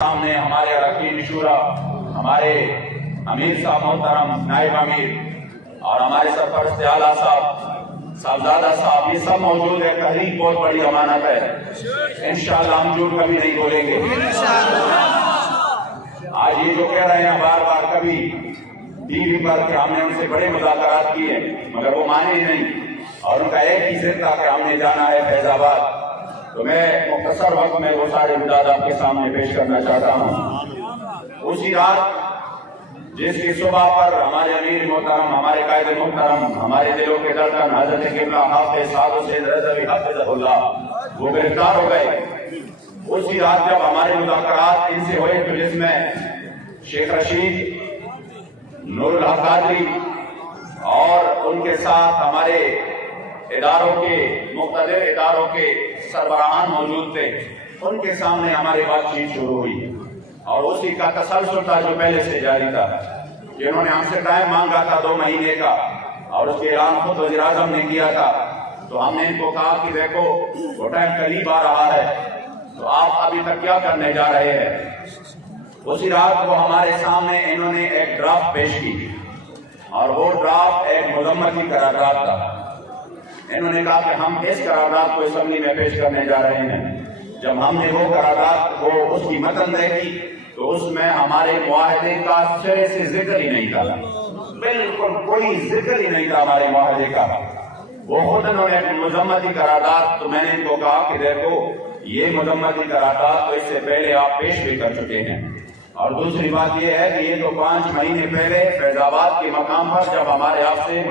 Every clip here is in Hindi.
सामने हमारे अरकान शूरा, हमारे अमीर साहब मोहतरम, नायब अमीर और हमारे सरपरस्त आला साहब, साहबजादा साहब, ये सब मौजूद है। तहरीक बहुत बड़ी अमानत है, इंशाअल्लाह हम झूठ कभी नहीं बोलेंगे। आज ये जो कह रहे हैं बार बार कभी टीवी पर कि हमने उनसे बड़े मुज़ाकरात किए, मगर वो माने नहीं और उनका एक ही जिद था कि हमने जाना है फैजाबाद। तो मैं मुख्तसर वक्त में वो सारे मुदाद आपके सामने पेश करना चाहता हूँ। उसी रात जिसकी सुबह पर हमारे अमीर मोहतरम, हमारे कायदे मोहतरम, हमारे दिलों के धड़कन हज़रत क़िबला हाफ़िज़ साद हुसैन रज़वी हफ़िज़हुल्लाह वो गिरफ्तार हो गए। उसी रात जब हमारे मुज़ाकरात इनसे हुए तो जिसमें शेख रशीद, नूरुल हक कादरी और उनके साथ हमारे इदारों के मुख्तलिफ इदारों के सरबराहान मौजूद थे, उनके सामने हमारी बातचीत शुरू हुई और उसी का तसलसल था जो पहले से जारी था। जिन्होंने हमसे टाइम मांगा था 2 महीने का और उसके ऐलान खुद वज़ीर आज़म ने किया था, तो हमने इनको कहा कि देखो वो टाइम करीब आ रहा है, तो आप अभी तक क्या करने जा रहे हैं। उसी रात वो हमारे सामने इन्होंने एक ड्राफ्ट पेश की और वो ड्राफ्ट एक मुज़म्मती करारदाद था। इन्होंने कहा कि हम इस करारदाद को असेंबली में पेश करने जा रहे हैं। जब हमने वो करारदाद को उसकी मतन देखी तो उसमें हमारे मुआहदे का सिरे से जिक्र ही नहीं था, बिल्कुल कोई जिक्र ही नहीं था हमारे मुआहदे का। वो खुद उन्होंने मुज़म्मती करारदाद, तो मैंने इनको कहा कि देखो ये मुज़म्मती करारदाद तो इससे पहले आप पेश भी कर चुके हैं, और दूसरी बात यह है कि ये तो 5 महीने पहले फैजाबाद के मकाम पर जब हमारे आपसे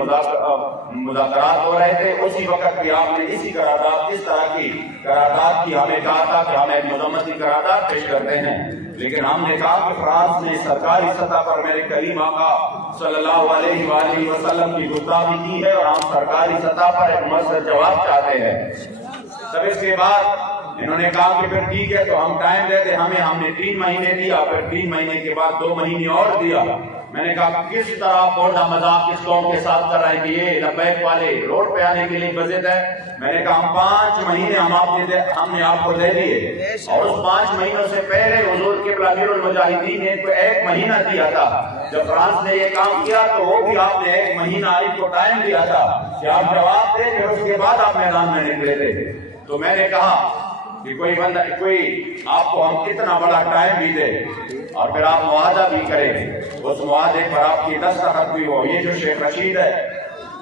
मुज़ाकरात हो रहे थे, उसी वक्त भी आपने इसी करारदाद, इस तरह की करारदाद की हमें कहा था कि हम एक मुज़म्मती करारदाद पेश करते हैं। लेकिन हमने कहा कि फ्रांस ने सरकारी सतह पर मेरे करीम आका सल्लल्लाहु अलैहि वसल्लम की गुस्ताखी की है और हम सरकारी सतह पर एक मुअस्सर जवाब चाहते हैं। तब इसके बाद इन्होंने कहा कि फिर ठीक है तो हम टाइम देते हमें। हमने 3 महीने दिया, फिर 3 महीने के बाद 2 महीने और दिया। मैंने कहा किस तरह बोलना मजाक इस कौम के साथ कर रहे हैं कि ये लब्बैक वाले रोड पे आने के लिए बजट है। मैंने कहा हम 5 महीने हमने आपको दे दिए और उस 5 महीनों से पहले हुजूर क़िबला अमीरुल मुजाहिदीन ने 1 महीना दिया था। जब फ्रांस ने ये काम किया तो वो भी आपने 1 महीना आपको टाइम दिया था कि आप जवाब दे, फिर उसके बाद आप मैदान में निकले थे। तो मैंने कहा कि कोई आपको हम कितना बड़ा टाइम भी दे और फिर आप मुआहदा भी करें, उस मुआहदे पर आपकी दस्तखत भी हो। ये जो शेख रशीद है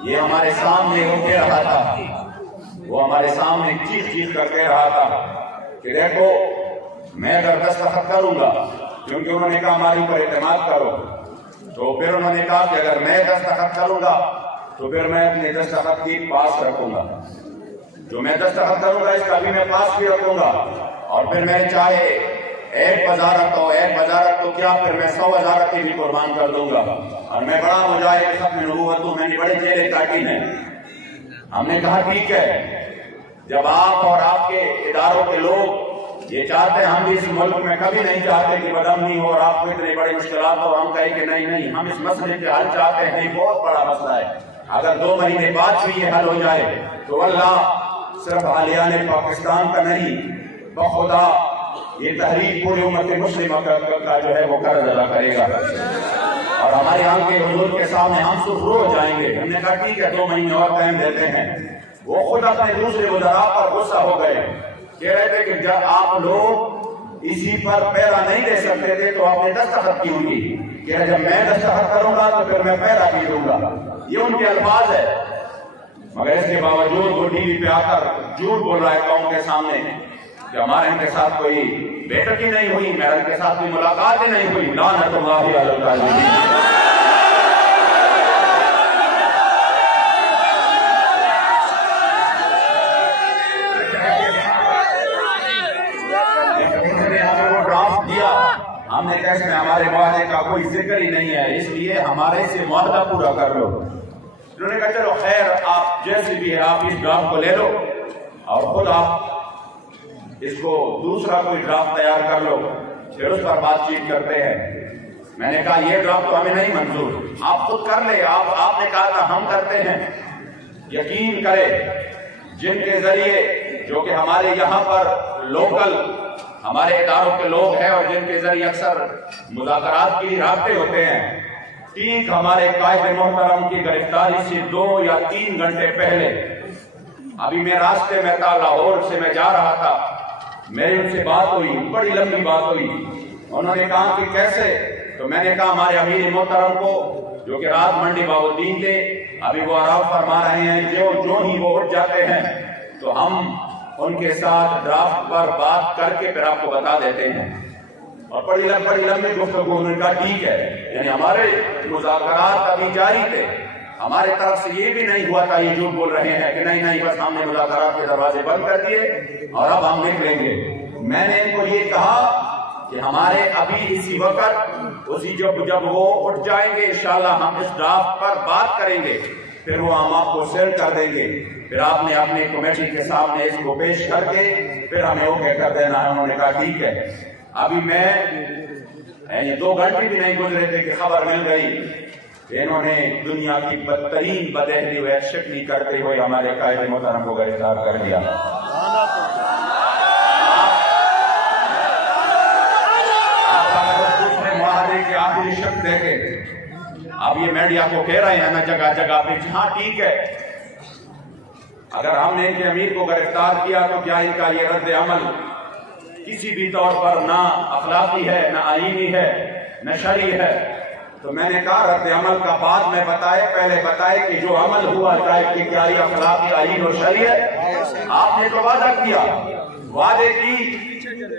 ये हमारे सामने वो कह रहा था, वो हमारे सामने चीख कर कह रहा था कि देखो मैं अगर दस्तखत करूंगा, क्योंकि उन्होंने कहा हमारे ऊपर एतमाद करो, तो फिर उन्होंने कहा कि अगर मैं दस्तखत करूंगा तो फिर मैं अपने दस्तखत की पास रखूंगा, जो मैं दस्तखत करूंगा इसका भी मैं पास भी रखूंगा, और फिर मैं चाहे 1 वजारत हो, 1 वजारत तो क्या, फिर मैं 100 वजारत की भी कुर्बान कर दूंगा, और मैं बड़ा मुजाहिद खत्म नबूवत हूं, मैंने बड़े जेल काटी है। हमने कहा ठीक है, जब आप और आपके इदारों के लोग ये चाहते हैं, हम भी इस मुल्क में कभी नहीं चाहते कि बदअमनी हो और आपको इतनी बड़ी मुश्किलात हो, हम कहें कि नहीं हम इस मसले के हल चाहते हैं, ये बहुत बड़ा मसला है। अगर 2 महीने बाद भी ये हल हो जाए तो अल्लाह सिर्फ आलियाने पाकिस्तान का नहीं, बखुदा ये तहरीक पूरी उम्मत मुस्लिमा का जो है वो कर्ज अदा करेगा और हमारे यहाँ के हुजूर के सामने हम सुरखरू हो जाएंगे। हमने कहा ठीक है 2 महीने और टाइम देते हैं। वो खुद अपने दूसरे वज़रा पर गुस्सा हो गए, कह रहे थे कि जब आप लोग इसी पर पैरा नहीं दे सकते थे तो आपने दस्तखत की होगी, कह रहे जब मैं दस्तखत करूंगा तो फिर मैं पैरा भी दूंगा। ये उनके अल्फाज है, मगर इसके बावजूद वो टीवी पे आकर झूठ बोल रहा है कौम के सामने कि हमारे इनके साथ कोई बैठक ही नहीं हुई, मेरे इनके साथ कोई मुलाकात ही नहीं हुई। लानतुल्लाहि अलल काज़िबीन। हमने कहा इसमें हमारे मुआहदे का कोई जिक्र ही नहीं है, इसलिए हमारे से मुआहदा पूरा कर लो। उन्होंने कहा चलो खैर, आप जैसे भी है आप इस ड्राफ्ट को ले लो और खुद आप इसको दूसरा कोई ड्राफ्ट तैयार कर लो, फिर उस पर बातचीत करते हैं। मैंने कहा ये ड्राफ्ट तो हमें नहीं मंजूर, आप खुद कर ले। आपने कहा था हम करते हैं। यकीन करें जिनके जरिए जो कि हमारे यहाँ पर लोकल हमारे इदारों के लोग हैं और जिनके जरिए अक्सर मुज़ाकरात की राब्ते होते हैं, ठीक हमारे कायद मोहतरम की गिरफ्तारी से 2 या 3 घंटे पहले अभी मैं रास्ते में था, लाहौर से मैं जा रहा था, मेरी उनसे बात हुई, बड़ी लंबी बात हुई। उन्होंने कहा कि कैसे, तो मैंने कहा हमारे अमीर मोहतरम को जो कि रात मंडी बाबुद्दीन थे, अभी वो आराम फरमा रहे हैं, जो ही वो उठ जाते हैं तो हम उनके साथ ड्राफ्ट पर बात करके फिर आपको बता देते हैं। और बड़ी लंबी गुफ्तगू, उनका ठीक है, यानी हमारे मुज़ाकरात अभी जारी थे, हमारे तरफ से ये भी नहीं हुआ था, ये झूठ बोल रहे हैं कि नहीं बस हमने मुज़ाकरात के दरवाजे बंद कर दिए और अब हम निकलेंगे। मैंने इनको ये कहा कि हमारे अभी इसी वक्त उसी जब वो उठ जाएंगे इंशाल्लाह हम इस ड्राफ्ट पर बात करेंगे, फिर वो हम आपको सेंड कर देंगे, फिर आपने अपनी कमेटी के सामने इसको पेश करके फिर हमें ओके कर देना है। उन्होंने कहा ठीक है। अभी मैं 2 घंटे भी नहीं गुजरे थे कि खबर मिल गई, इन्होंने दुनिया की बदतरीन बदहली व शक्ली करते हुए हमारे कायदे मोहतरम को गिरफ्तार कर दिया। मुआहदे के आखिरी शब्द देखे, अब ये मीडिया को कह रहे हैं ना जगह जगह पे, हाँ ठीक है, अगर हमने इनके अमीर को गिरफ्तार किया तो क्या इनका ये रद्द अमल किसी भी तौर पर ना अखलाकी है, ना आईनी है, न शरई है? तो मैंने कहा रद्द अमल का बाद में बताए, पहले बताए कि जो अमल हुआ चाहे कि क्या ये अखलाकी, आईन और शरई है। आपने तो वादा किया, वादे की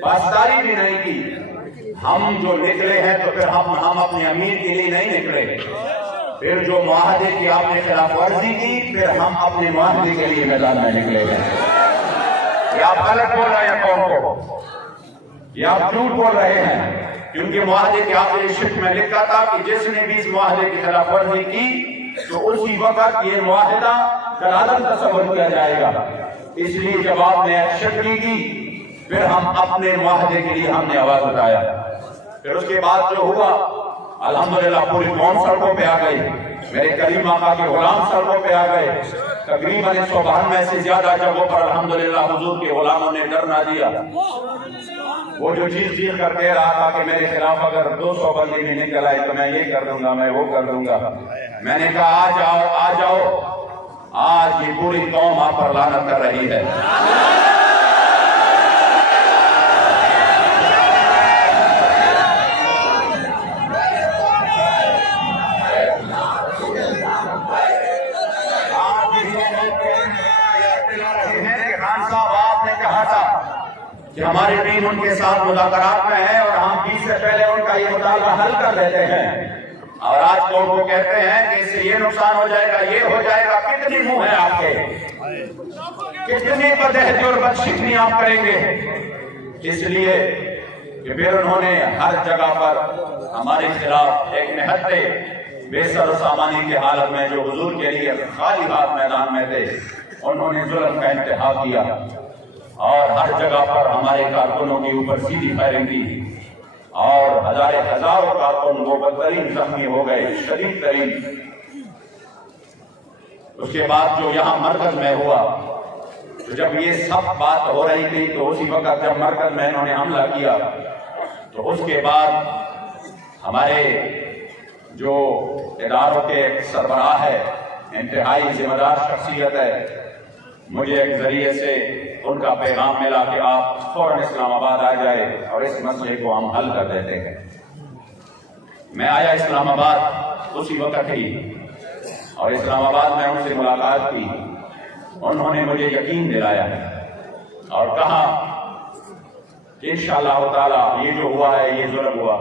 पासदारी भी नहीं की। हम जो निकले हैं तो फिर हम अपने अमीर के लिए नहीं निकले, फिर जो मुआहदे की आपने खिलाफ वर्जी की, फिर हम अपने मुआहदे के लिए मैदान में निकले हैं। या आप गलत बोल रहे हैं कौन को, या आप झूठ बोल रहे हैं, क्योंकि मुआहदे के आखिरी शिफ्ट में लिखा था कि जिसने भी इस मुआहदे की खिलाफ वर्जी की तो उसी वक्त ये मुआहदा कलादम तस्वर किया जाएगा। इसलिए जब आपने एक्शन की फिर हम अपने मुआहदे के लिए हमने आवाज उठाया। फिर उसके बाद जो हुआ अल्हम्दुलिल्लाह पूरी कौम सड़कों पे आ गई, मेरे करीम आका के गुलाम सड़कों पे आ गए। तकरीबन 192 से ज्यादा जगहों पर अल्हम्दुलिल्लाह हुजूर के गुलामों ने डर ना दिया। वो जो चीज कर कह रहा था कि मेरे खिलाफ अगर 200 बंदी भी निकल आए तो मैं ये कर दूंगा, मैं वो कर दूंगा, मैंने कहा आ जाओ, आज ये पूरी कौम आप पर लानत कर रही है। कि हमारी टीम उनके साथ मुज़ाकरात में है और हम 20 से पहले उनका ये मुद्दा हल कर देते हैं, और आज कोर्ट को कहते हैं कि इससे ये नुकसान हो जाएगा, ये हो जाएगा। कितनी मुंह है आपके, कितनी बदहज़ी और बदशिकनी आप करेंगे? इसलिए कि फिर उन्होंने हर जगह पर हमारे खिलाफ एक निहत्ते बेसर सामानी के हालत में जो हुजूर के लिए खाली हाथ मैदान में थे, उन्होंने जुल्म का इंतहा किया और हर जगह पर हमारे कारकुनों के ऊपर सीधी फायरिंग की और हजारों कारकुन वो बदतरीन जख्मी हो गए, शदीद तरीन। उसके बाद जो यहाँ मरकज में हुआ, तो जब ये सब बात हो रही थी तो उसी वक्त जब मरकज में इन्होंने हमला किया तो उसके बाद हमारे जो इदारों के सरबराह है, इंतहाई जिम्मेदार शख्सियत है, मुझे एक जरिए से उनका पैगाम मिला कि आप फौरन इस्लामाबाद आ जाए और इस मसले को हम हल कर देते हैं। मैं आया इस्लामाबाद उसी वक्त ही और इस्लामाबाद में उनसे मुलाकात की। उन्होंने मुझे यकीन दिलाया और कहा कि इंशाअल्लाह ताला ये जो हुआ है ये जुल्म हुआ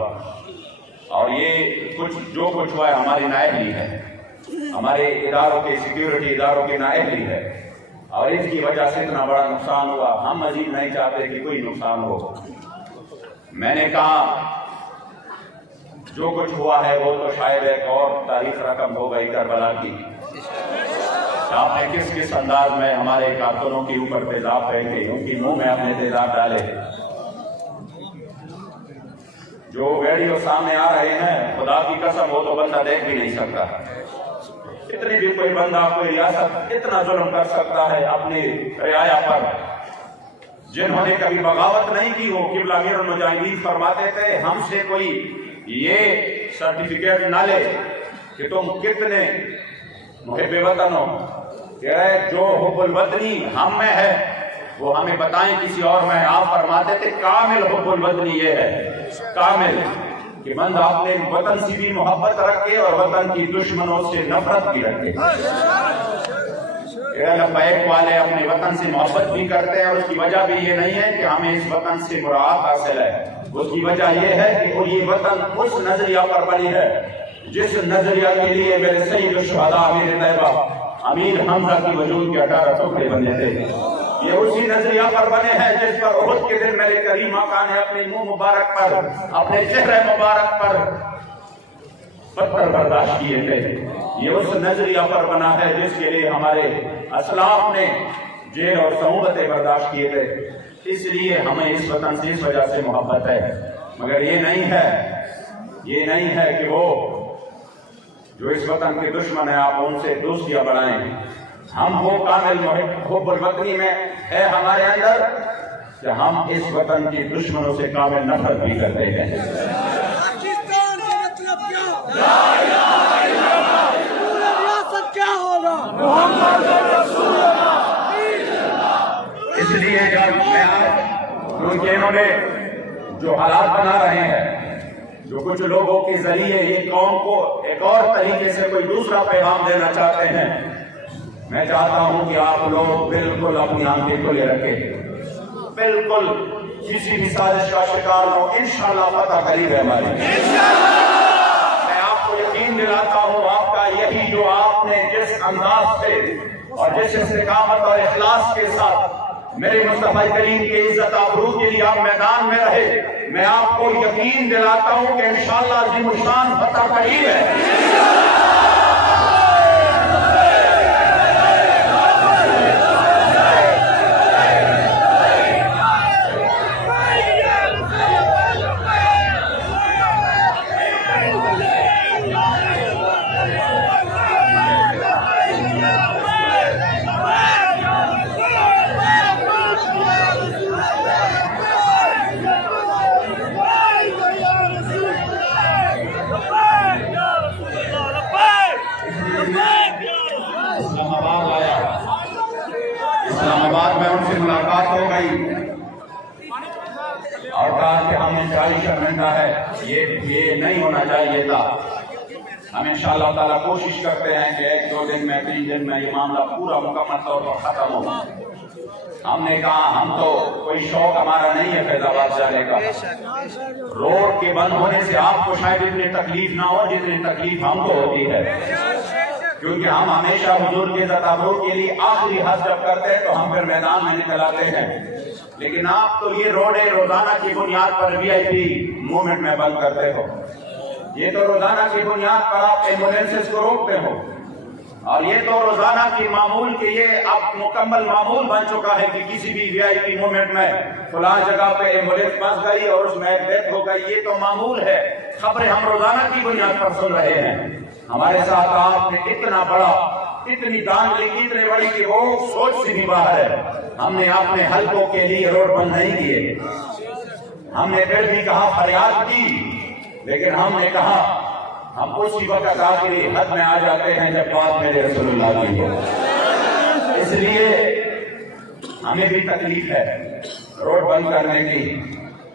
और ये जो कुछ हुआ है हमारी नाअहली है, हमारे इदारों के सिक्योरिटी इदारों की नाअहली है और इसकी वजह से इतना बड़ा नुकसान हुआ। हम मजीद नहीं चाहते कि कोई नुकसान हो। मैंने कहा जो कुछ हुआ है वो तो शायद एक और तारीख रकम हो गई करबला की। आपने किस किस अंदाज में हमारे कारकुनों के ऊपर तेजाब फेंके, उनकी मुंह में आपने तेजाब डाले। जो वीडियो सामने आ रहे हैं, खुदा की कसम वो तो बंदा देख भी नहीं सकता। इतनी भी कोई बंदा कोई रियासत इतना जुल्म कर सकता है अपनी रियाया पर? जिन्होंने कभी बगावत नहीं की, वो किबला अमीरुल मुजाहिदीन फरमाते थे हमसे कोई ये सर्टिफिकेट ना ले कि तुम कितने मुहिब्बे वतन हो, कह रहे जो हुब्बुल वतनी हम में है वो हमें बताएं किसी और में। आप फरमाते थे कामिल हुब्बुल वतनी ये है, कामिल कि बंदा अपने वतन से भी मोहब्बत रखे और वतन की दुश्मनों से नफरत भी रखे। लब्बैक वाले अपने वतन से मोहब्बत भी करते हैं और उसकी वजह भी ये नहीं है कि हमें इस वतन से मुराद हासिल है, उसकी वजह ये है कि ये वतन उस नजरिया पर बनी है जिस नजरिया के लिए मेरे सैयद शुहदा अमीर तैयबा अमीर हमजा की वजूद के 18 टुकड़े बने थे। ये उसी नजरिया पर बने हैं जिस पर उहुद के दिन मेरे करीम आका ने अपने मुंह मुबारक पर, अपने चेहरे मुबारक पर पत्थर बर्दाश्त किए थे। ये उस नजरिया पर बना है जिसके लिए हमारे असलाफ ने जेल और सऊबतें बर्दाश्त किए थे। इसलिए हमें इस वतन से इस वजह से मोहब्बत है। मगर ये नहीं है कि वो जो इस वतन के दुश्मन है आप उनसे दोस्तियां बढ़ाएं। हम वो कामिल हुब्बुल वतनी में है हमारे अंदर कि हम इस वतन के दुश्मनों से कामिल नफरत भी करते हैं। पाकिस्तान का मतलब क्या होगा? इसलिए जब क्योंकि इन्होंने जो हालात बना रहे हैं, जो कुछ लोगों के जरिए ये कौम को एक और तरीके से कोई दूसरा पैगाम देना चाहते हैं, मैं चाहता हूं कि आप लोग बिल्कुल अपनी आंखें खुले रखें, बिल्कुल किसी भी साजिश का शिकार हो। इंशाअल्लाह फतह करीब है हमारी। मैं आपको यकीन दिलाता हूं, आपका यही जो आपने जिस अंदाज से और जिस इस्तिकामत और इखलास के साथ मेरे मुस्तफा करीम के इज्जत आबरू के लिए आप मैदान में रहे, मैं आपको यकीन दिलाता हूं कि इंशाअल्लाह ज़िमुशान फतह करीब है। इस्लामाबाद में उनसे मुलाकात हो गई और कहा कि हमें 40 शर्मिंदा है, ये नहीं होना चाहिए था। हम इंशाअल्लाह ताला कोशिश करते हैं कि 1-2 दिन में 3 दिन में ये मामला पूरा मुकम्मल तौर पर खत्म हो। हमने कहा हम तो कोई शौक हमारा नहीं है फैजाबाद जाने का। रोड के बंद होने से आपको शायद इतनी तकलीफ ना हो जितनी तकलीफ हमको होती है, क्योंकि हम हमेशा हुजूर के तताबुर के लिए आखिरी हद जब करते हैं तो हम फिर मैदान में निकल आते हैं। लेकिन आप तो ये रोडे रोजाना की बुनियाद पर VIP मूवमेंट में बंद करते हो, ये तो रोजाना की बुनियाद पर आप एम्बुलेंसेस को रोकते हो, और ये तो रोजाना की मामूल के ये अब मुकम्मल मामूल बन चुका है कि किसी भी VIP मूवमेंट में फलां जगह पे एम्बुलेंस फंस गई और उसमें डेथ हो गई, ये तो मामूल है। खबरें हम रोजाना की बुनियाद पर सुन रहे हैं। हमारे साथ आपने इतना बड़ा, इतनी दानगी इतने बड़ी कि वो सोच से भी बाहर है। हमने अपने हल्कों के लिए रोड बंद नहीं किए, हमने फिर भी कहा फरियाद की, लेकिन हमने कहा हम उसी वक्त आखिरी हद में आ जाते हैं जब बात मेरे रसूलुल्लाह की हो। इसलिए हमें भी तकलीफ है रोड बंद करने की,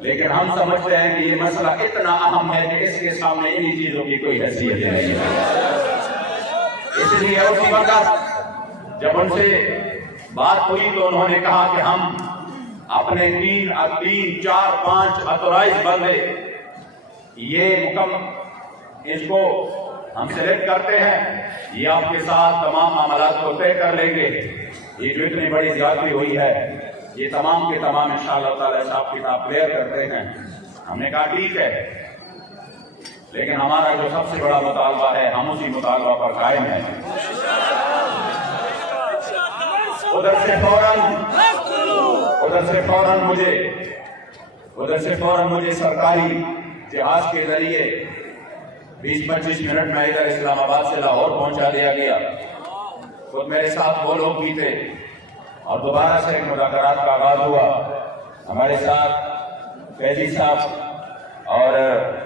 लेकिन हम समझते हैं कि ये मसला इतना अहम है कि इसके सामने इन्हीं चीजों की कोई हैसियत नहीं है। इसलिए उसी वक्त जब उनसे बात हुई तो उन्होंने कहा कि हम अपने 3, 4, 5 ऑथोराइज बंदे ये इसको हम सिलेक्ट करते हैं, ये आपके साथ तमाम मामलात को तय कर लेंगे। ये जो इतनी बड़ी ज्यादती हुई है ये तमाम के तमाम इंशाअल्लाह ताला हिसाब किताब क्लियर करते हैं। हमने कहा ठीक है, लेकिन हमारा जो सबसे बड़ा मुतालबा है हम उसी मुतालबा पर कायम है। उधर से फौरन मुझे सरकारी जहाज के जरिए 20-25 मिनट में इधर इस्लामाबाद से लाहौर पहुंचा दिया गया। खुद मेरे साथ वो लोग भी थे और दोबारा से मुज़ाकरात का आगाज हुआ। हमारे साथ फैजी साहब और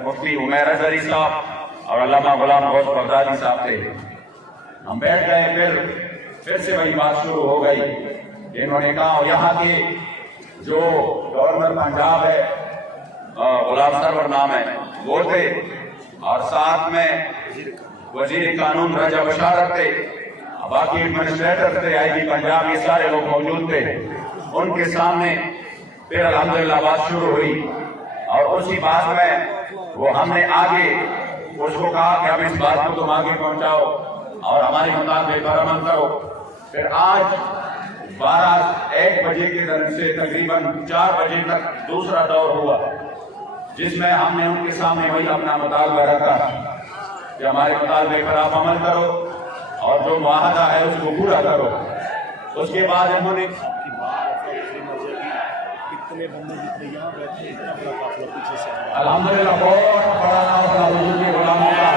मुफ्ती उमैर अजहरी साहब और अल्लामा गुलाम गौस बगदादी साहब थे। हम बैठ गए, फिर से वही बात शुरू हो गई। इन्होंने कहा यहाँ के जो गवर्नर पंजाब है, गुलाम सरवर नाम है, वो थे, और साथ में वजीर कानून रजा बशारत थे, बाकी एडमिनिस्ट्रेटर थे, आईजी पंजाब, ये सारे लोग मौजूद थे। उनके सामने फिर अल्हम्दुलिल्लाह बात शुरू हुई, और उसी बात में वो हमने आगे उसको कहा कि अब इस बात को तुम आगे पहुंचाओ और हमारे मुताबिक पर अमल करो। फिर आज 12-1 बजे के दर से तकरीबन 4 बजे तक दूसरा दौर हुआ, जिसमें हमने उनके सामने वही अपना मुतालबा रखा कि हमारे मुतालबे पर आप अमल करो और जो मुआहदा है उसको पूरा करो। उसके बाद उन्होंने इतने बंदे जितने यहाँ बैठे, इतना बड़ा काफिला पीछे से अल्हम्दुलिल्लाह बहुत बड़ा काफिला हुजूर के गुलामों का।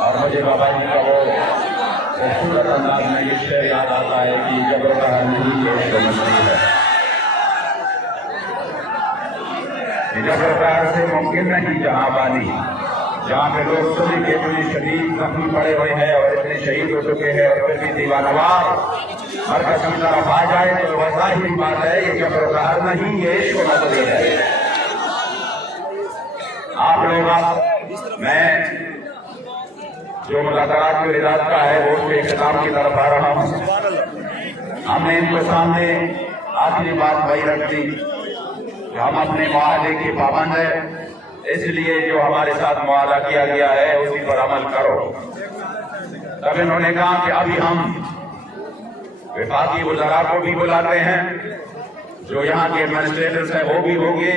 और मुझे बाबा जी का वो खूबसूरत अंदाज में ये शेर याद आता है कि जब नहीं है जब से मुमकिन नहीं जहाँ बानी, जहाँ पे लोग सभी के इतने शदीद जख्मी पड़े हुए हैं और इतने शहीद हो चुके हैं और फिर भी दीवानवार हर कसम तरफ आ जाए तो वैसा ही बात है। ये जबरदार नहीं, ये इश्क नजरी है। आप लोग मैं जो मुलाकात के इरादा का है वो उसके इख्तिताम की तरफ आ रहा हूँ। हमने इनके सामने आखिरी बात वही रख दी कि हम अपने मुआहदे के पाबंद है, इसलिए जो हमारे साथ मुआहदा किया गया है उसी पर अमल करो। तब इन्होंने कहा कि अभी हम विफाकी वज़रा को भी बुलाते हैं, जो यहाँ के एडमिनिस्ट्रेटर्स हैं वो भी होंगे,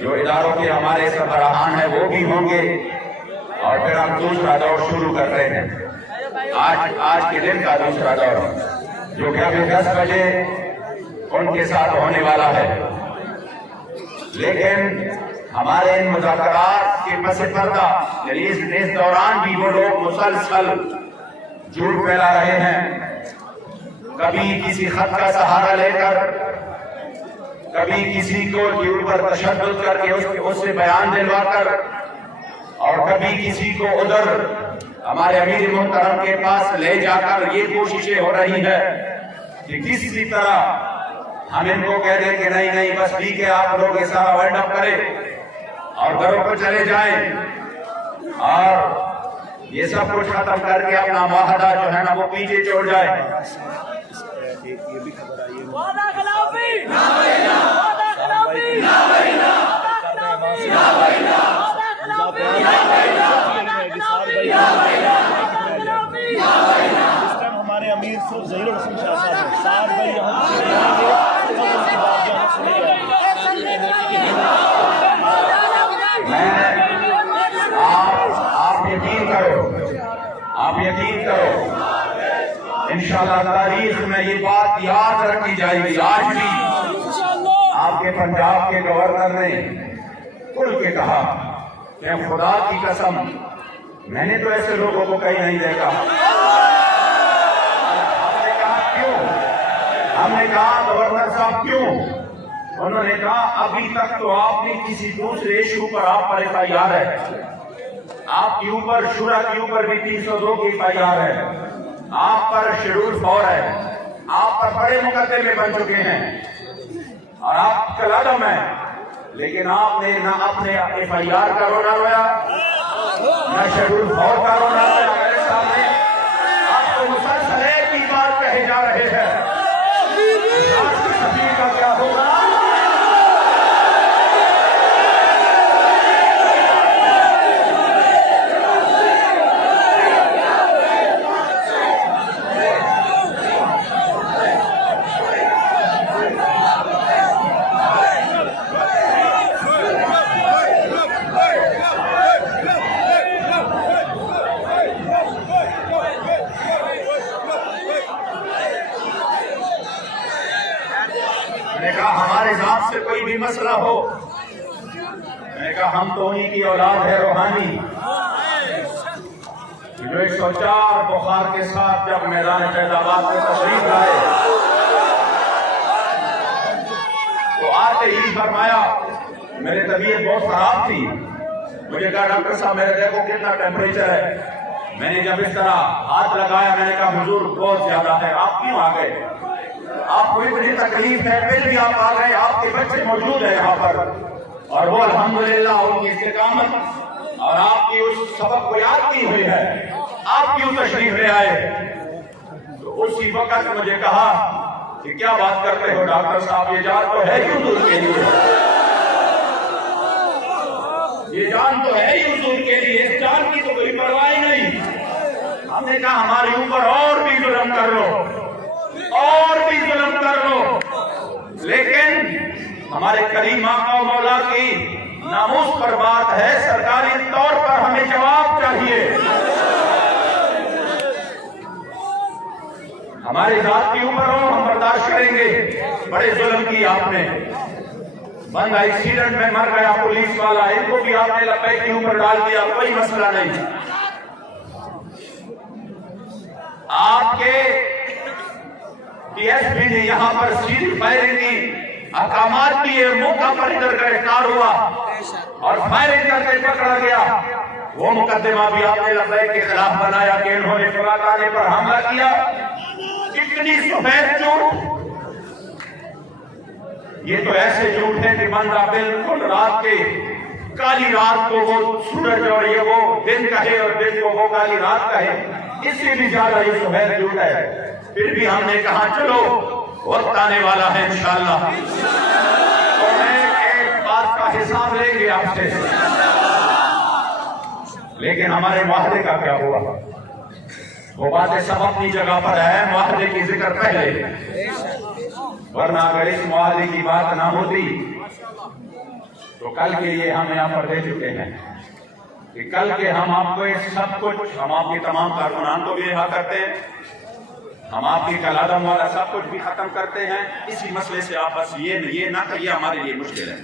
जो इदारों के हमारे सरबराहान हैं वो भी होंगे, और फिर हम दूसरा दौर शुरू करते हैं। आज के दिन का दूसरा दौर जो कि अभी 10 बजे उनके साथ होने वाला है। लेकिन हमारे इन मुज़ाकरात के पस पर्दा इस दौरान भी वो लोग मुसलसल झूठ फैला रहे हैं, कभी किसी खत का सहारा लेकर, कभी किसी को झूठ पर तशद्दुद करके उससे बयान दिलवाकर, और कभी किसी को उधर हमारे अमीर मुहतरम के पास ले जाकर ये कोशिशें हो रही है कि किसी तरह हम इनको कह दें कि नहीं नहीं बस ठीक है, आप लोग ये सारा वाइंड अप करें और घरों पर चले जाएं और ये सब कुछ खत्म करके अपना मुआहदा जो है ना वो पीछे छोड़ जाए। ये भी खबर आई है वादा खिलाफी ना बहिना, वादा खिलाफी ना बहिना, वादा खिलाफी ना बहिना, वादा खिलाफी ना बहिना, वादा खिलाफी ना बहिना, वादा खिलाफी ना बहिना। इस टाइम हमारे अमीर सिर्फ ज़हीरुल हसन शाह साहब हैं। 7 भाई यहाँ से रहेंगे, तब उसके बाद यहाँ सुनेंगे। आप यकीन करो, आप यकीन करो, इंशाअल्लाह तारीख में ये बात याद रखी जाएगी। आज भी आपके पंजाब के गवर्नर ने खुल के कहा कि खुदा की कसम मैंने तो ऐसे लोगों को कहीं नहीं देखा। हमने कहा क्यों? हमने कहा गवर्नर साहब क्यों? उन्होंने कहा अभी तक तो आपने किसी दूसरे इशू पर आप पर FIR है, आपके ऊपर शुरा के ऊपर भी 302 की FIR है, आप पर शेड्यूल 4 है, आप पर बड़े मुकदमे बन चुके हैं और आप कलादम है, लेकिन आपने ना अपने FIR का रोना रोया न शेड्यूल 4 का रोना रोया। मेरे सामने आपको मुसलसल एक ही बात कहे जा रहे हैं, राष्ट्र सभी का क्या होगा। मैंने कहा हमारे जात से कोई भी मसला हो, मैंने कहा हम तो उन्हीं की औलाद है रूहानी, जो 104 बुखार के साथ जब मैदान फैजाबाद में तशरीफ लाए तो आते ही फरमाया, मेरी तबीयत बहुत खराब थी, मुझे कहा डॉक्टर साहब मेरे देखो कितना टेम्परेचर है। मैंने जब इस तरह हाथ लगाया मैंने कहा हुजूर बहुत ज्यादा है, आप क्यों आ गए? आपको इतनी तकलीफ है फिर भी आप आ गए, आपके बच्चे मौजूद है यहाँ पर और वो अल्हम्दुलिल्लाह उनकी इस्तिकामत और आपकी उस सबक को याद की हुई है, आप क्यों तशरीफ ले आए? तो उसी वक्त मुझे कहा कि क्या बात करते हो डॉक्टर साहब, ये जान तो है ही हुजूर के लिए, ये जान तो है ही हुजूर के लिए, इस जान की तो कोई परवाह नहीं। हमने कहा हमारे ऊपर और भी जुल्म कर लो, और भी जुल्म कर लो, लेकिन हमारे करीम आका और मौला की नामूस पर बात है, सरकारी तौर पर हमें जवाब चाहिए। हमारे जात के ऊपर हो हम बर्दाश्त करेंगे, बड़े जुल्म की आपने, बंदा एक्सीडेंट में मर गया पुलिस वाला, इनको भी आपने लपैक के ऊपर डाल दिया, कोई मसला नहीं। आपके DSP ने यहाँ पर सीधी फायरिंग की, अहकामात किए, मौका पर इधर गिरफ्तार हुआ और फायरिंग करके पकड़ा गया। वो मुकदमा भी आपने लबैक के खिलाफ बनाया कि इन्होंने फलाने पर हमला किया। कितनी सफेद झूठ, ये तो ऐसे झूठ है कि बंदा बिल्कुल रात के काली रात को वो सूरज और ये वो दिन कहे और दिन को वो काली रात कहे, इससे भी ज्यादा ये सफेद झूठ है। फिर भी हमने कहा चलो वक्त आने वाला है इंशाअल्लाह, तो एक बात का हिसाब लेंगे आपसे, लेकिन हमारे मुआहदे का क्या हुआ? वो बातें सब अपनी जगह पर है, मुआहदे की जिक्र पहले, वरना अगर इस मुआहदे की बात ना होती तो कल के लिए हम यहाँ पर दे चुके हैं कि कल के हम आपको ये सब कुछ, हम आपके तमाम कारकुनान को भी रिहा करते हैं, हम आपकी कलादम वाला सब कुछ भी खत्म करते हैं। इसी मसले से आप बस ये ना करिए हमारे लिए मुश्किल है।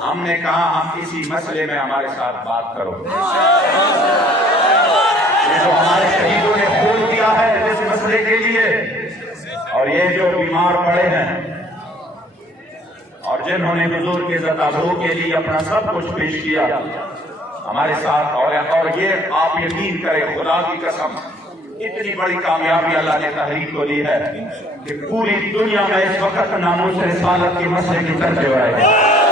हमने कहा हम इसी मसले में हमारे साथ बात करो, ये जो हमारे शहीदों ने खून दिया है इस मसले के लिए, और ये जो बीमार पड़े हैं और जिन्होंने हुजूर के ज़ताबरू के लिए अपना सब कुछ पेश किया हमारे साथ, और ये आप यकीन करें खुदा की कसम, इतनी बड़ी कामयाबी अल्लाह ने तहरीक को दी है कि पूरी दुनिया में इस वक्त नामूस रिसालत के मसले की तरफ हो रहे हैं।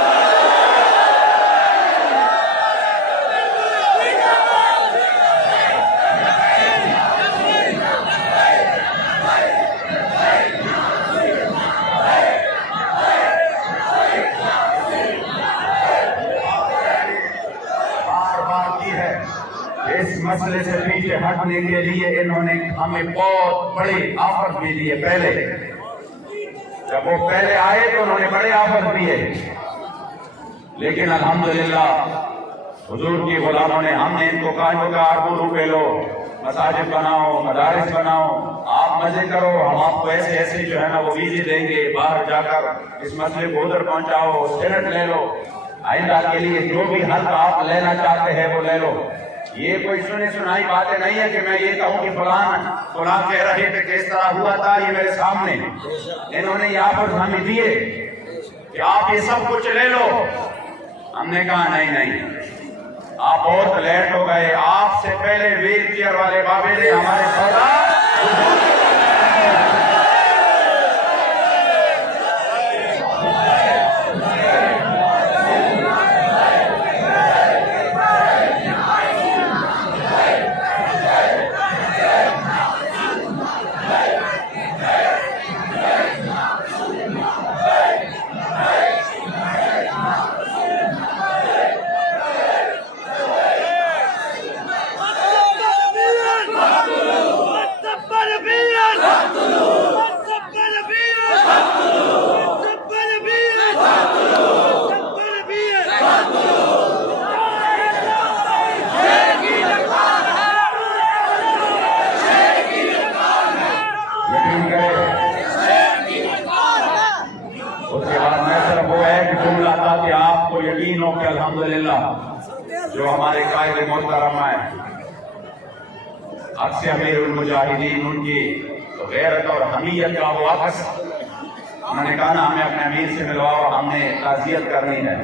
इस मसले से पीछे हटने के लिए इन्होंने हमें बहुत बड़े ऑफर भी दिए। पहले जब वो पहले आए तो उन्होंने बड़े ऑफर दिए, लेकिन अल्हम्दुलिल्लाह हुजूर की गुलामों ने, हमने इनको कहा अरबों रुपए लो, मसाजिद बनाओ, मदारिस बनाओ, आप मजे करो, हम आपको ऐसे ऐसे जो है ना वो वीजे देंगे, बाहर जाकर इस मसले को उधर पहुंचाओ, सेनेट ले लो, आइंदा के लिए जो भी हक आप लेना चाहते हैं वो ले लो। ये कोई सुनी सुनाई बातें नहीं है कि मैं ये कहूँ कि फलां कह रहे थे किस तरह हुआ था, ये मेरे सामने इन्होंने यहाँ पर हमें दिए कि आप ये सब कुछ ले लो। हमने कहा नहीं, आप बहुत लेट हो गए, आपसे पहले वीर केयर वाले बाबे ने हमारे सौदा यकीन हो कि अल्हम्दुलिल्लाह जो हमारे कायदे मोहतरम है अक्स अमीरुल मुजाहिदीन, उनकी तो गैरत और हमीयत का वो अक्स, उन्होंने कहा ना हमें अपने अमीर से मिलवाओ, हमने ताज़ियत करनी है।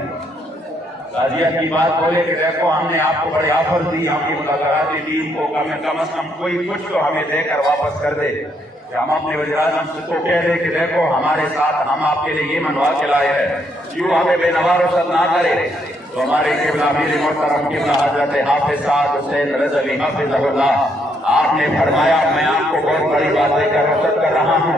ताज़ियत की बात बोले कि देखो हमने आपको बड़े ऑफर दी, हमने मुलाकाती टीम को कम से कम कोई कुछ तो हमें देकर वापस कर दे। हम अपने वज़ीर-ए-आज़म से तो कह दे कि देखो हमारे साथ हम आपके लिए ये मनवा के लाए हैं, क्यों हमें बेनवारसत ना करे। तो हमारे किबला अमीर मोहतरम किबला हज़रत हाफिज़ साद हुसैन रज़वी हाफिज़हुल्लाह, आपने फरमाया मैं आपको बहुत बड़ी बात देकर रुखसत कर रहा हूँ,